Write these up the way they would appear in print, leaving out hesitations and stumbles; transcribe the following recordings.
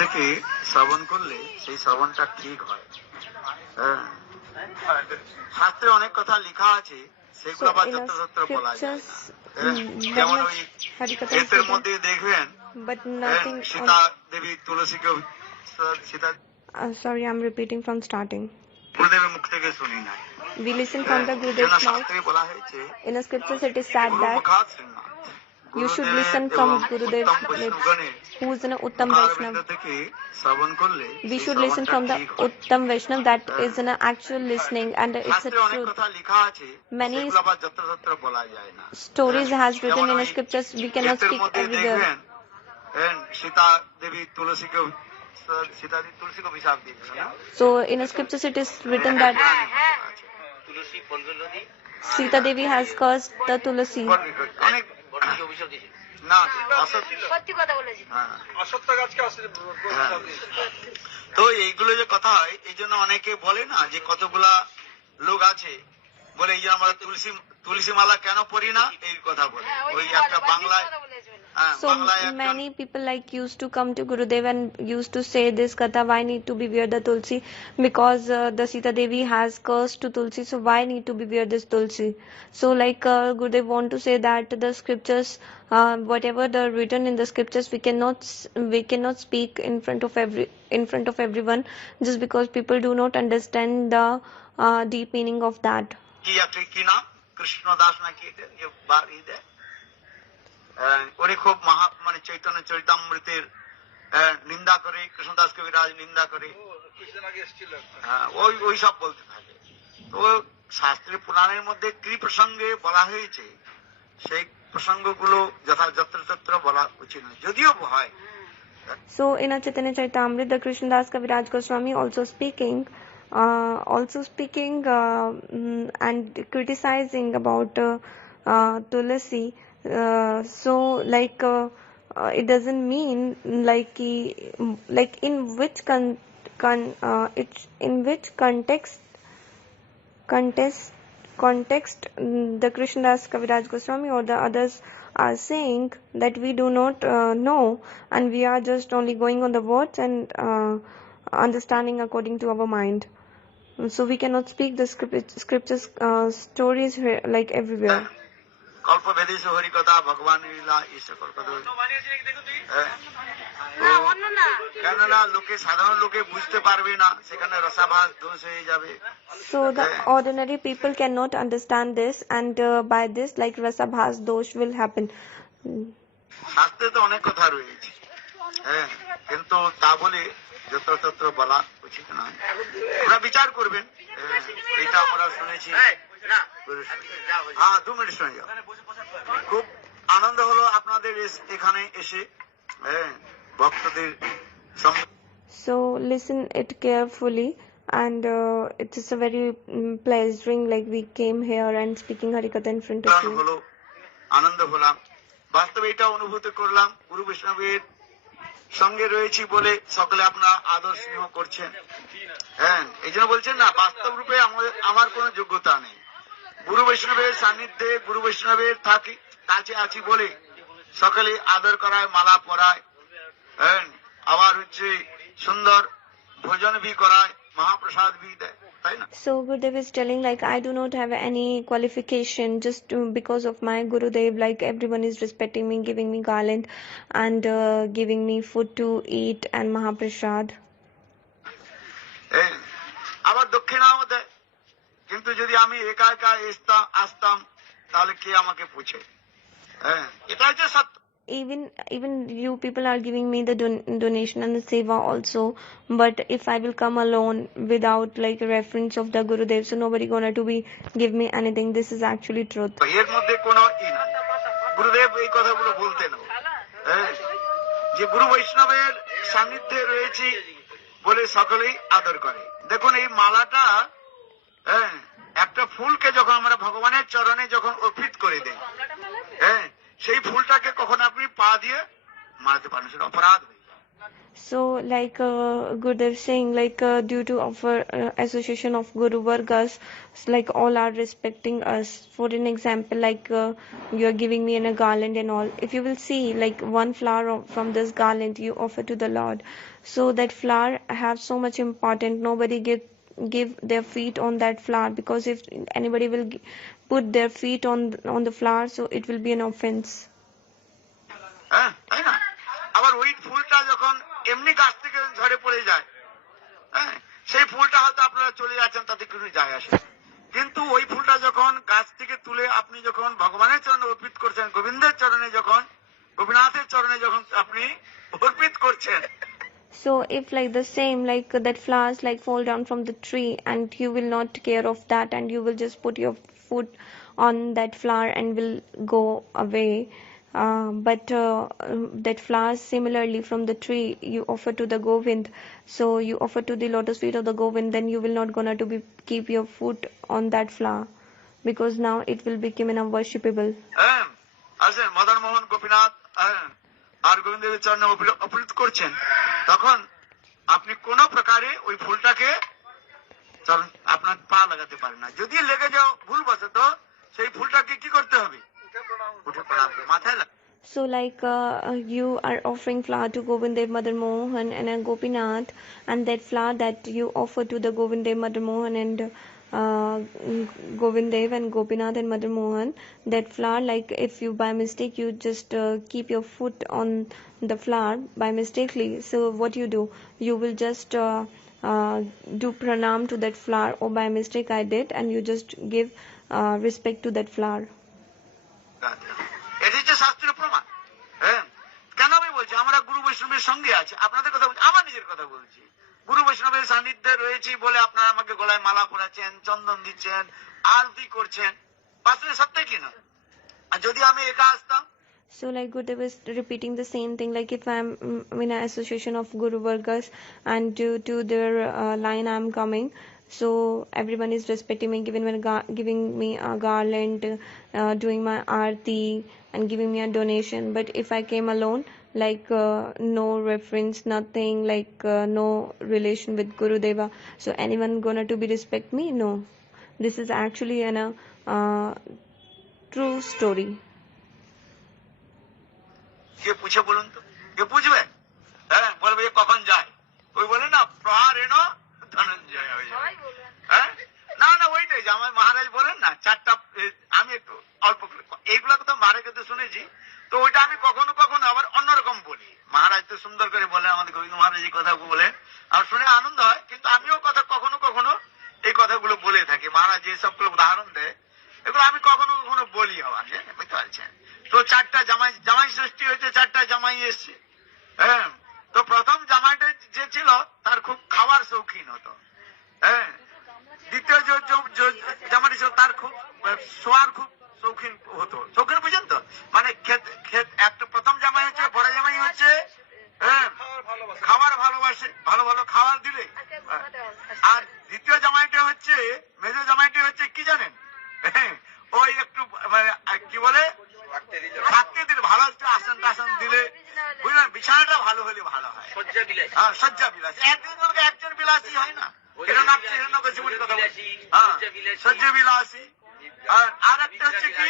থেকে শ্রবণ করলে সেই শ্রবণটা ঠিক হয়। শাস্ত্রে অনেক কথা লেখা আছে, সেগুলো আবার যত্রতত্র বলা যায় না। যেমন ওই এর মধ্যে দেখবেন সীতা দেবী তুলসীকে Sita sorry, I'm repeating from starting. গুরুদেবের মুখ থেকে শুনি নাই। We listen from the Gurudev's mouth. শাস্ত্রে বলা হয়েছে, In the scriptures it is said that you should listen from Gurudev's lips, who is an Uttam Vaishnav. We should listen from the Uttam Vaishnav, that is an actual listening, and it's a truth. Many stories has written in the scriptures, we cannot speak everywhere. So in the scriptures it is written that Sita Devi has cursed the Tulasi. তো এইগুলো যে কথা হয়, এই জন্য অনেকে বলে না যে কতগুলা লোক আছে বলে এই যে আমরা তুলসী মালা কেন পড়ি না, এই কথা বলে। ওই একটা বাংলায় So many people like used to come to Gurudev and used to say this katha, why need to be wear the tulsi, because the Sita Devi has cursed to tulsi, so why need to be wear this tulsi. So like Gurudev want to say that the scriptures, whatever the written in the scriptures, we cannot speak in front of everyone, just because people do not understand the deep meaning of that. Krishna দাস নাকি উনি খুব মানে চৈতন্য চরিতামৃতের নিন্দা করে, কৃষ্ণদাস কবিরাজ নিন্দা করে, ওই সব বলতে থাকে। তো শাস্ত্রীয় পুরাণের মধ্যে কি প্রসঙ্গে বলা হয়েছে, সেই প্রসঙ্গগুলো যথাযথ বলা উচিত নয়, যদিও হয়। So in a Chaitanya Charitamrita, the Krishnadas Kaviraj Goswami also speaking and criticizing about Tulasi. So like it doesn't mean like in which context the Krishnadas Kaviraj Goswami or the others are saying that we do not know, and we are just only going on the words and understanding according to our mind. So we cannot speak the scriptures stories like everywhere. কল্পভেদেশু হরিকথা ভগবান লীলা ঈশ্বর কেননা লোকে সাধারণ লোকে বুঝতে পারবে না, সেখানে রসাভাস দোষ হয়ে যাবে। So the ordinary people cannot understand this, and by this like rasabhas dosh will happen. শাস্ত্রে তো অনেক কথা রয়েছে, কিন্তু তা বলে যত্রতত্র বলা উচিত নয়। ওরা বিচার করবেন, এটা আমরা শুনেছি। হ্যাঁ, 2 মিনিট শুনে যাও। খুব আনন্দ হলো আপনাদের এখানে এসে ভক্তদের সঙ্গে। So listen it carefully, and it is a very pleasuring, like we came here and speaking Harikatha in front of you. আনন্দ হলাম, বাস্তবে এটা অনুভূতি করলাম, গুরু বৈষ্ণবের সঙ্গে রয়েছি বলে সকলে আপনারা আদর স্নেহ করছেন। এই জন্য বলছেন না, বাস্তব রূপে আমার কোনো যোগ্যতা নেই, গুরু বৈষ্ণবের সান্নিধ্যে গুরু বৈষ্ণবের থাকি কাছে আছি বলে সকলে আদর করায়, মালা পরায়, আবার হচ্ছে সুন্দর ভোজন ভি করায়, মহাপ্রসাদ ভি দেয়, তাই না? So Gurudev is telling like I do not have any qualification, just because of my Gurudev, like everyone is respecting me, giving me garland and giving me food to eat and Mahaprasad. আবার দক্ষিণাও দেয়, কিন্তু যদি আমি একা একা আসতাম তাহলে কে আমাকে পুছে? এটা হচ্ছে সত্য। Even you people are giving me the donation and the seva also, but if I will come alone without like a reference of the Gurudev, so nobody gonna to be give me anything. This is actually truth. এর মধ্যে কোনো গুরুদেব এই কথাগুলো বলতেন যে গুরু বৈষ্ণবের সান্নিধ্যে রয়েছি বলে সকলেই আদর করে। দেখুন এই মালাটা, একটা ফুলকে যখন আমরা ভগবানের চরণে যখন অর্পিত করে দেই, সেই ফুলটাকে কখন আপনি পা দিয়ে মারতে পারেন, সেটা অপরাধ হয়ে যায়। So, like Gurudev saying, like due to our association of Guru Vargas, like all are respecting us. For an example, like you are giving me in a garland and all. If you will see, like one flower from this garland you offer to the Lord, so that flower have so much important. Nobody give their feet on that flower, because if anybody will put their feet on the flower, so it will be an offense. হ্যাঁ তাই না? আবার ওই ফুলটা যখন এমনি গাছ থেকে ঝরে পড়ে যায়, হ্যাঁ, সেই ফুলটা হয়তো আপনারা চলে যাচ্ছেন, তাতে কিছু যায় আসে না। কিন্তু ওই ফুলটা যখন গাছ থেকে তুলে আপনি যখন ভগবানের চরণে অর্পিত করছেন, গোবিন্দের চরণে যখন, গোপীনাথের চরণে যখন আপনি অর্পিত করছেন, So if like the same, like that flowers like fall down from the tree and you will not care of that and you will just put your foot on that flower and will go away. But that flowers similarly from the tree you offer to the Govind, so you offer to the lotus feet of the Govind, then you will not gonna to be keep your foot on that flower, because now it will become an unworshipable. হ্যাঁ আসেন মদন মোহন গোপীনাথ, হ্যাঁ, আর গোবিন্দের চরণে অর্পিত করছেন, তখন আপনি কোন প্রকারে ওই ফুলটাকে আপনার পা লাগাতে পারেন না। যদি লেগে যাও ভুলবশত, সেই ফুলটাকে কি করতে হবে? উঠে প্রণাম করে মাথায় লাগবে। So like you are offering flower to Govindev, Mother Mohan and Gopinath, and that flower that you offer to the Govindev, Mother Mohan and Govindev and Gopinath and Mother Mohan, that flower, like if you by mistake you just keep your foot on the flower by mistakenly, so what you will just do pranam to that flower, or by mistake I did, and you just give respect to that flower. এটি হচ্ছে শাস্ত্রীয় প্রমাণ। হ্যাঁ, কেন আমি বলছি আমরা গুরু বৈষ্ণবের সঙ্গে আছি, আপনাদের কথা বলছি, আমার নিজের কথা বলছি। গুরু বৈষ্ণবের সান্নিধ্যে রয়েছি বলে আপনারা আমাকে গলায় মালা পরাচ্ছেন, চন্দন দিচ্ছেন, আরতি করছেন, বাস্তবে সত্যি কিনা? আর যদি আমি একা আসতাম, So like Gurudev is repeating the same thing, like if I'm in an association of Guru Vargas and due to their line I'm coming, so everyone is respecting me, giving me a garland, doing my aarti and giving me a donation. But if I came alone, like no reference, nothing, like no relation with Guru Deva, so anyone gonna to be respect me? No, this is actually an true story. কে পুছে বলুন তো, কে বুঝবে? হ্যাঁ, বলবে এ কখন যায়, ওই বলে না প্রহার এনো ধনঞ্জয় হয়ে যায়। হ্যাঁ, না না ওইটাই যে আমার মহারাজ বলেন না চারটা, আমি একটু অল্প এইগুলা তো মারে কিন্তু শুনেছি, তো ওইটা আমি কখনো কখনো আবার অন্যরকম বলি। মহারাজ তো সুন্দর করে বলে, আমাদের গোবিন্দ মহারাজ এই কথা বলে, আমার শুনে আনন্দ হয়, কিন্তু আমিও কথা কখনো কখনো এই কথাগুলো বলে থাকি। মহারাজ যে সবগুলো উদাহরণ দেয়, এগুলো আমি কখনো কখনো বলি আবার, বুঝতে পারছেন তো? চারটা জামাই সৃষ্টি হয়েছে, চারটা জামাই এসছে। হ্যাঁ, তো প্রথম জামাইটা যে ছিল তার খুব খাবার শৌখিন হতো। হ্যাঁ, দ্বিতীয় জামাইটা ছিল তার খুব শোয়ার খুব শৌখিন হতো। শৌখিন বুঝেন তো, মানে একটা প্রথম জামাই হচ্ছে, বড় জামাই হচ্ছে হ্যাঁ খাবার ভালোবাসে, ভালো ভালো খাবার দিলে। আর দ্বিতীয় জামাইটা হচ্ছে, মেজো জামাইটা হচ্ছে কি জানেন, ওই একটু মানে কি বলে থাকতে দিলে, ভালো একটু আসন টাসন দিলে, বুঝলেন, বিছানাটা ভালো হলে ভালো হয়। হ্যাঁ, শয্যা বিলাসী। একজন বিলাসী হয় না, শয্যা বিলাসী। আর একটা হচ্ছে কি,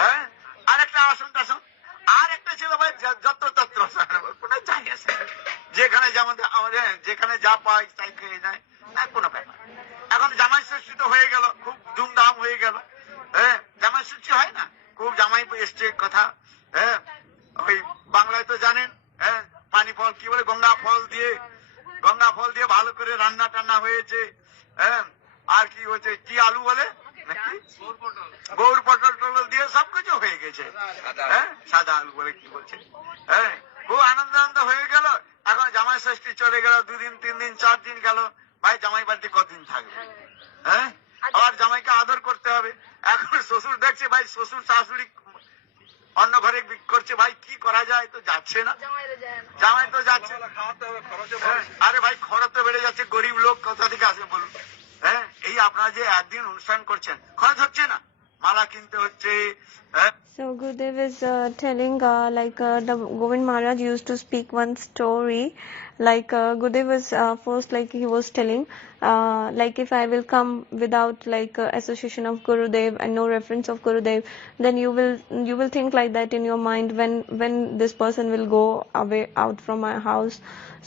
হ্যাঁ, আর একটা আসন টাসন, আর একটা ছিল ভাই যত তত্র, যাই আছে, যেখানে যেখানে যা পায় তাই খেয়ে যায়, কোনো ব্যাপার। এখন জামাই ষষ্ঠী তো হয়ে গেল, খুব ধুমধাম হয়ে গেল। হ্যাঁ, জামাই ষষ্ঠী হয় না, খুব জামাই এসছে কথা। হ্যাঁ, ওই বাংলায় তো জানেন, হ্যাঁ, পানি ফল কি বলে, গঙ্গা ফল দিয়ে ভালো করে রান্না টান্না হয়েছে। হ্যাঁ, আর কি হয়েছে, কি আলু বলে নাকি, গৌর পটল টল দিয়ে সবকিছু হয়ে গেছে। হ্যাঁ, সাদা আলু বলে কি বলছে। হ্যাঁ, খুব আনন্দ হয়ে গেল। এখন জামাই ষষ্ঠী চলে গেল, 2 দিন 3 দিন 4 দিন গেল, ভাই জামাই বাড়িতে কদিন থাকবে? হ্যাঁ, আবার জামাইকে আদর করতে হবে। এখন শ্বশুর দেখছে, ভাই শ্বশুর শাশুড়ি অন্য ঘরে করছে, ভাই কি করা যায়, তো যাচ্ছে না, জামাই তো যাচ্ছে। আরে ভাই খরচ তো বেড়ে যাচ্ছে, গরিব লোক কোথা থেকে আসবে বলুন? হ্যাঁ, এই আপনারা যে একদিন অনুষ্ঠান করছেন, খরচ হচ্ছে না, মালা কিনতে হচ্ছে, হ্যাঁ। So Gurudev is telling the Govind Maharaj used to speak one story. Gurudev was first he was telling if I will come without association of Gurudev and no reference of Gurudev, then you will think like that in your mind when this person will go away out from my house.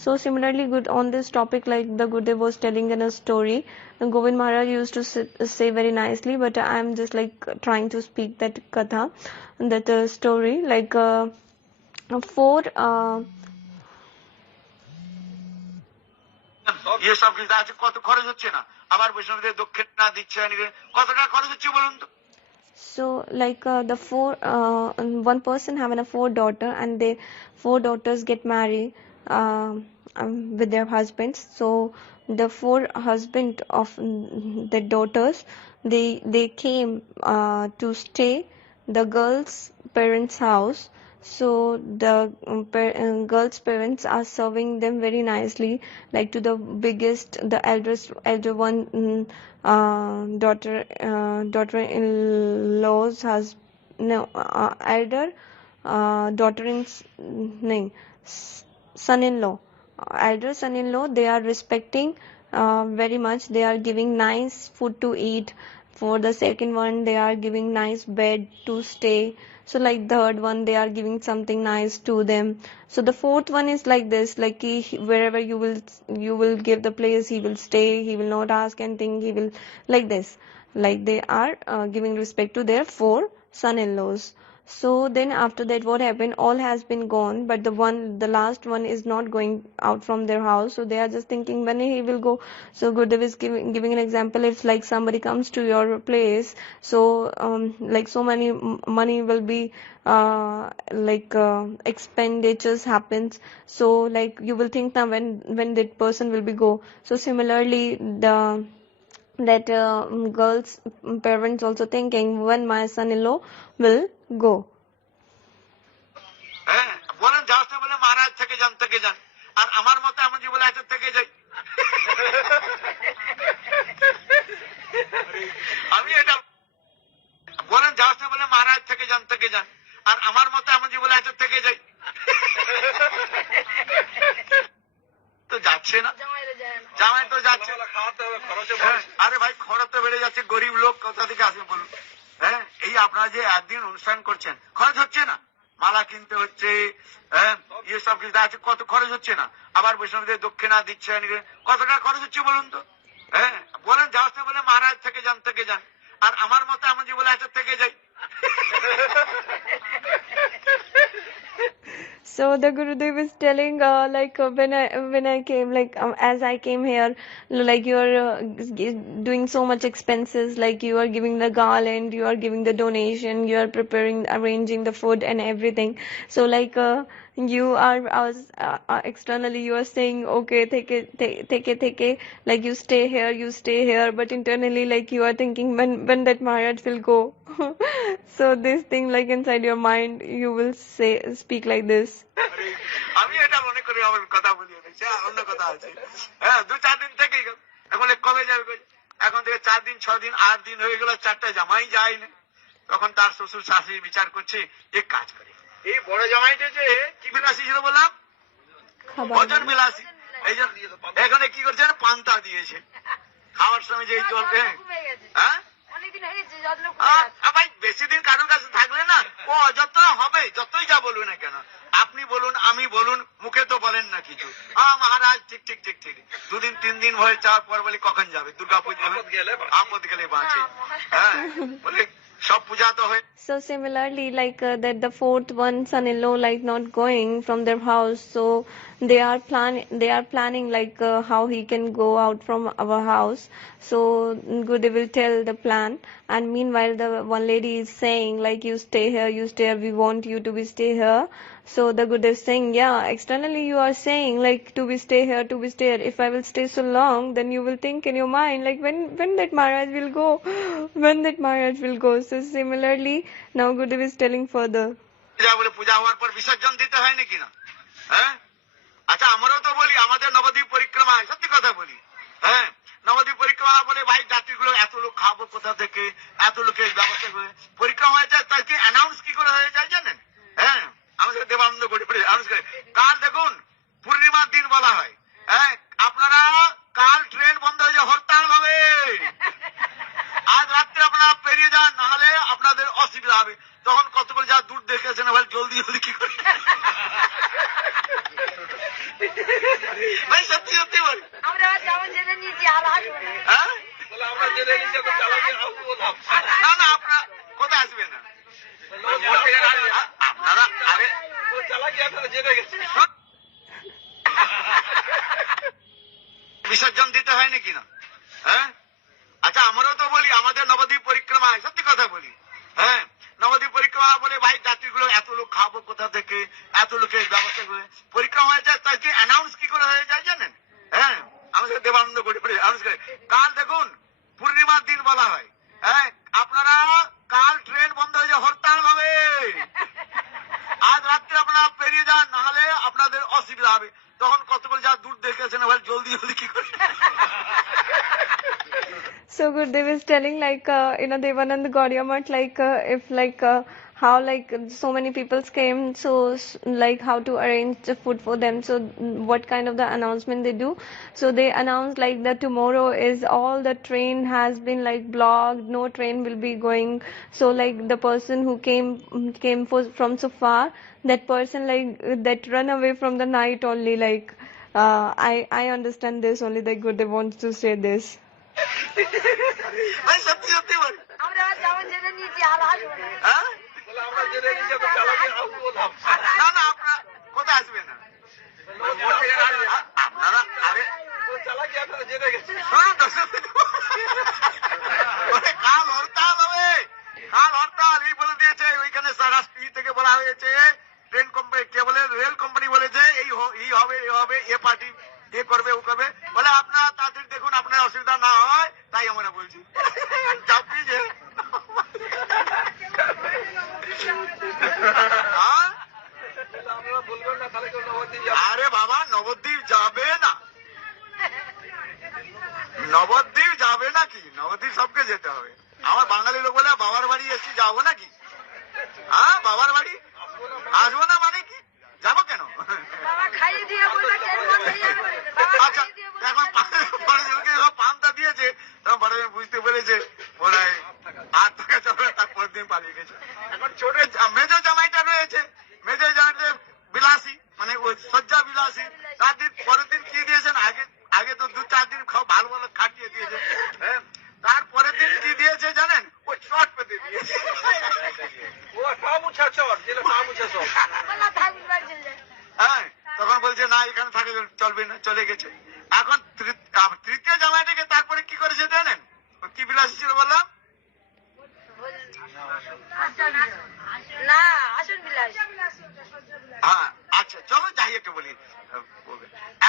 So similarly, good on this topic, like the Gurudev was telling in a story, Govind Maharaj used to say very nicely, but I am just trying to speak that katha, that story. Four ইয়ে সব কিছু আছে, কত খরচ হচ্ছে না, আবার বৈষ্ণবদের দক্ষিণা দিচ্ছে, কত টাকা খরচ হচ্ছে বলুন তো। So the one person having a 4 daughter, and they 4 daughters get married with their husbands. So the 4 husband of the daughters, they came to stay the girl's parents' house. So the girl's parents are serving them very nicely, like to the biggest, the elder one, daughter-in-law's has no elder son-in-law, elder son-in-law. They are respecting very much. They are giving nice food to eat. For the second one, they are giving nice bed to stay. So third one, they are giving something nice to them. So the fourth one is like this, wherever you will give the place, he will stay. He will not ask anything. He will like this, they are giving respect to their 4 son-in-laws. So then after that, what happened? All has been gone, but the last one is not going out from their house. So they are just thinking when he will go. So Gurudev is giving an example. If somebody comes to your place, so so many money will be expenditures happens. So you will think now when that person will be go. So similarly, that girl's parents also thinking when my son-in-law will go. হ্যাঁ, বলেন যাস না বলে মহারাজ থেকে যান, আর আমার মতে এমন যে বলে এত থেকে যাই। আমি এটা বলেন যাস না বলে মহারাজ থেকে যান, আর আমার মতে এমন যে বলে এত থেকে যাই। তো যাচ্ছে না, জামাই তো যাচ্ছে, আরে ভাই খরচ তো বেড়ে যাচ্ছে, গরিব লোক কোথা থেকে আসবে বলুন। হ্যাঁ, এই আপনারা যে একদিন অনুষ্ঠান করছেন, খরচ হচ্ছে না, মালা কিনতে হচ্ছে, হ্যাঁ, ইয়ে সব কিছু আছে, কত খরচ হচ্ছে না, আবার বৈষ্ণবদের দক্ষিণা দিচ্ছে, কত টাকা খরচ হচ্ছে বলুন তো। হ্যাঁ, বলেন যাস না বলে মহারাজ থেকে যান, আর আমার মতো এমন যে বলে এত থেকে যাই। So the Gurudev is telling when I came, as I came here, you are doing so much expenses, you are giving the garland, you are giving the donation, you are preparing, arranging the food and everything. So you are externally you are saying okay, take it, you stay here, but internally you are thinking when that Maharaj will go. So this thing inside your mind, you will speak like this. আমি এটা মনে করি আমার কথা বলি, অন্য কথা আছে। হ্যাঁ, 2-4 দিন থেকে এখন কবে যাবে, এখন থেকে 4 দিন 6 দিন 8 দিন হয়ে গেল, 4টা জামাই যায়নি। তখন তার শ্বশুর শাশুড়ি বিচার করছে, এক কাজ করে, এই বড় জামাইটা যে কি বিলাসী ছিল বললাম, ভোজন বিলাসী, এই জন্য এখানে কি করছে, পান্তা দিয়েছে খাওয়ার সময়, যে জল। হ্যাঁ, ভাই বেশি দিন কারোর কাছে থাকলে না ও অযত্ন হবে, যতই যা বলবে না কেন। আপনি বলুন, আমি বলুন, মুখে তো বলেন না কিছু, মহারাজ ঠিক 2 দিন 3 দিন হয়ে যাওয়ার পর বলি কখন যাবে, দুর্গা পূজা আপদ গেলে বাঁচে। হ্যাঁ, বলে সব পূজা তো হয়। So similarly, that the 4th one son-in-law not going from their house, so they are planning how he can go out from our house. So Gurudev will tell the plan, and meanwhile the one lady is saying you stay here, we want you to be stay here. So the Gurudev is saying, yeah, externally you are saying to be stay here. If I will stay so long, then you will think in your mind when that Maharaj will go, So similarly, now Gurudev is telling further. বলে পূজা হওয়ার পর বিসর্জন দিতে হয় নাকি না? হ্যাঁ, আচ্ছা আমরাও তো বলি আমাদের নবদ্বীপ পরিক্রমায়, সত্যি কথা বলি, হ্যাঁ, নবদ্বীপ পরিক্রমা বলে ভাই যাত্রীগুলো এত লোক খাবো কোথা থেকে, এত লোকের ব্যবস্থা করে পরিক্রমা হয়ে যায়, তাকে অ্যানাউন্স কি করে হয়ে যায় জানেন? হ্যাঁ, আমাদের দেবানন্দ করে অ্যানাউন্স করে কাল দেখুন পূর্ণিমার দিন বলা হয়, হ্যাঁ আপনারা কাল ট্রেন বন্ধ হয়ে যায়, হরতাল হবে, আজ রাত্রে আপনারা পেরিয়ে যান, নাহলে আপনাদের অসুবিধা হবে। তখন কতগুলো যা দূর দেখেছে না ভাই, জলদি জলদি কি করে ভাই, সত্যি সত্যি বল, হ্যাঁ না না আপনার কোথায় আসবে না আপনারা, আরে বিসর্জন দিতে হয় নাকি না? হ্যাঁ আচ্ছা, আমরাও তো বলি আমাদের নবদ্বীপ পরিক্রমায়, সত্যি কথা বলি, হ্যাঁ নবদ্বীপ পরিক্রমা বলে ভাই যাত্রীগুলো এত লোক খাবো কোথা থেকে, এত লোকের ব্যবস্থা করে পরিক্রমা হয়ে যায়, তাকে অ্যানাউন্স কি করে হয়ে যায় জানেন? হ্যাঁ, আমাদের দেবানন্দ করে অ্যানাউন্স করে কাল দেখুন পূর্ণিমার দিন বলা হয়, হ্যাঁ আপনারা কাল ট্রেন বন্ধ হয়ে যায়, হরতাল হবে, আজ রাত্রে আপনারা পেরিয়ে যান, নাহলে আপনাদের অসুবিধা হবে। তখন কতগুলো যা দূর দেখেছে না ভাই, জলদি জলদি কি করে So Gurudev is telling like in a Devanand Gaudiya Math, like if like how like so many people came, so like how to arrange the food for them, so what kind of the announcement they do. So they announced like that tomorrow is all the train has been like blocked, no train will be going. So like the person who came from so far, that person like that run away from the night only, like I understand this only, that Gurudev wants to say this. ভাই সত্যি সত্যি বল, হ্যাঁ না না আপনার কোথায় আসবে না আপনারা, আরে কাল হরতাল হবে, কাল হরতাল এই বলে দিয়েছে, ওইখানে রাষ্ট্রী থেকে বলা হয়েছে, ট্রেন কোম্পানি কে বলে, রেল কোম্পানি বলেছে এই হবে এই হবে, এ পার্টি এ করবে ও করবে, বলে আপনারা তাদের দেখুন আপনার অসুবিধা না হয়, তাই আমরা বলছি চাপি যে আরে বাবা নবদ্বীপ যাবে না, নবদ্বীপ যাবে নাকি? নবদ্বীপ সবকে যেতে হবে। আমার বাঙালি লোক বলে বাবার বাড়ি এসে যাবো নাকি? হ্যাঁ বাবার বাড়ি আসবো না মানে কি, যাবো কেন? আচ্ছা এখন পান্তা দিয়েছে, তখন বড় বুঝতে পেরেছে মনে হয় 8 টাকা চলে, তারপর দিন পালিয়ে গেছে। এখন ছোট মেজো জামাইটা রয়েছে, মেজো জামাইটা বিলাসী, মানে ওই সজ্জা বিলাসী, তার দিন পরের দিন কি দিয়েছেন, আগে তো 2-4 দিন ভালো ভালো খাটিয়ে দিয়েছে, তারপরের দিন কি দিয়েছে জানেন, ওই চট পেতে দিয়েছে, হ্যাঁ তখন বলছে না এখানে থাকে চলবে না, চলে গেছে। এখন তৃতীয় জামাইটাকে তারপরে কি করেছে জানেন, কি বিলাসী ছিল বললাম, হ্যাঁ আচ্ছা চলো যাই একটু বলি,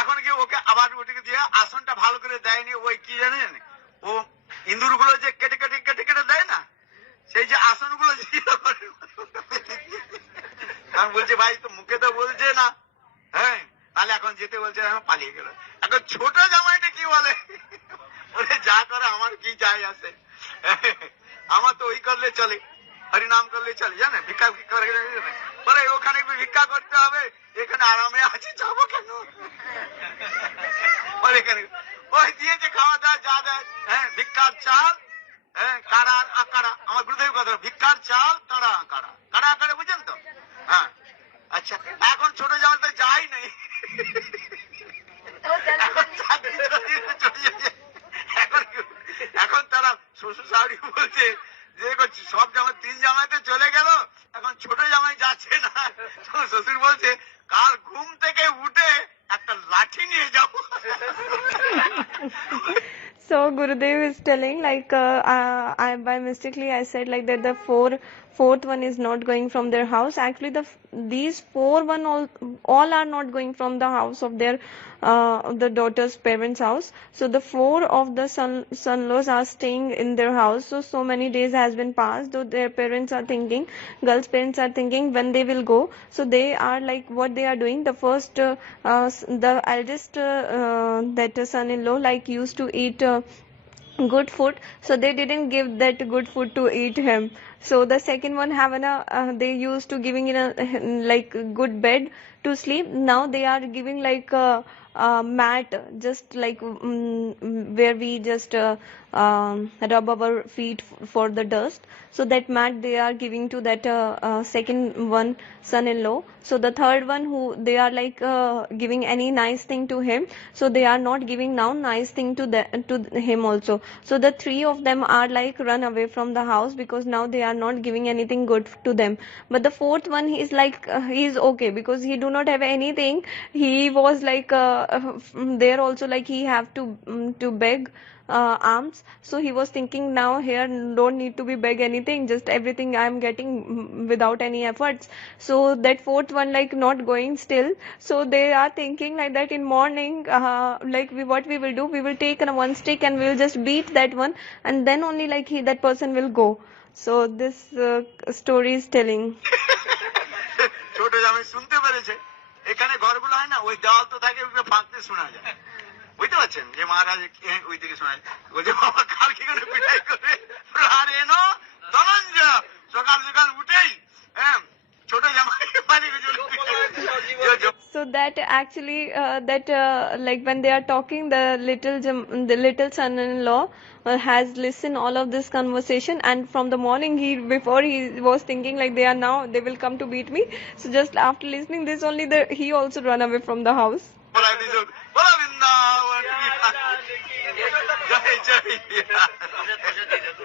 এখন কি ওকে আবার ওটিকে দিয়ে আসনটা ভালো করে দেয়নি, ওই কি জানেন ও ইন্দুর গুলো যে কেটে কেটে কেটে কেটে দেয় না, সেই যে আসন গুলো বলছে ভাই তো মুখে তো বলছে না, হ্যাঁ তাহলে এখন যেতে বলছে, এখন পালিয়ে গেল। এখন ছোট জামাইটা কি বলে, বলে যা করে আমার কি যায় আসে, আমার তো ওই করলে চলে, হরিনাম করলে চলে, জানে ভিক্ষা করে বলে ওখানে ভিক্ষা করতে হবে, এখানে আরামে আছে যাবো কেন, বলে এখানে ওই দিয়েছে খাওয়া দাওয়া যা দেয়, হ্যাঁ ভিক্ষার চাল, হ্যাঁ কাড়া আকাড়া, আমার গুরুদেব কথা, ভিক্ষার চাল কাড়া আকাড়া, কাড়া আকাড়া বুঝেন তো, হ্যাঁ আচ্ছা এখন ছোট জামাই তো যাই নেই, এখন তারা শ্বশুর শাশুড়ি বলছে যে সব জামাই 3 জামাইতে চলে গেল, এখন ছোট জামাই যাচ্ছে না, শ্বশুর বলছে কাল ঘুম থেকে উঠে একটা লাঠি নিয়ে যাবো। So Gurudev is telling like I by mistakenly I said like that the fourth one is not going from their house. Actually these 4 one all are not going from the house of their the daughter's parents' house. So the 4 of the son-in-laws are staying in their house. So many days has been passed, though their parents are thinking, girls' parents are thinking when they will go. So they are like what they are doing. The first the eldest that son-in-law like used to eat good food, so they didn't give that good food to eat him. So the second one have they used to giving in a like good bed to sleep. Now they are giving like a mat, just like where we just rub our feet for the dust. So that mat they are giving to that second one son-in-law. So the third one who they are like giving any nice thing to him, so they are not giving now nice thing to him also. So the three of them are like run away from the house because now they are not giving anything good to them. But the fourth one, he is like he is okay because he do not have anything. He was like there also like he have to beg alms. So he was thinking now here don't need to be beg anything, just everything I am getting without any efforts. So that fourth one like not going still. So they are thinking like that in morning, like what we will do, we will take one stick and we will just beat that one, and then only like that person will go. So this story is telling. ছোট জামাই শুনতে পেরেছে, এখানে ঘরগুলো হয় না, ওই দেওয়াল তো থাকে, ওগুলো ফাঁকতে শোনা যায়, বুঝতে পারছেন, যে মহারাজ ওই দিকে শোনা যায়, বলছে বাবা কালকে করে পিটাই করে আর এনো ধনঞ্জয় সকাল সকাল উঠেই ছোট জামাই বাড়ি So that actually like when they are talking, the little son-in-law has listened all of this conversation, and from the morning before he was thinking like they will come to beat me. So just after listening this only, he also run away from the house. বলা বৃন্দাবন জয় জয়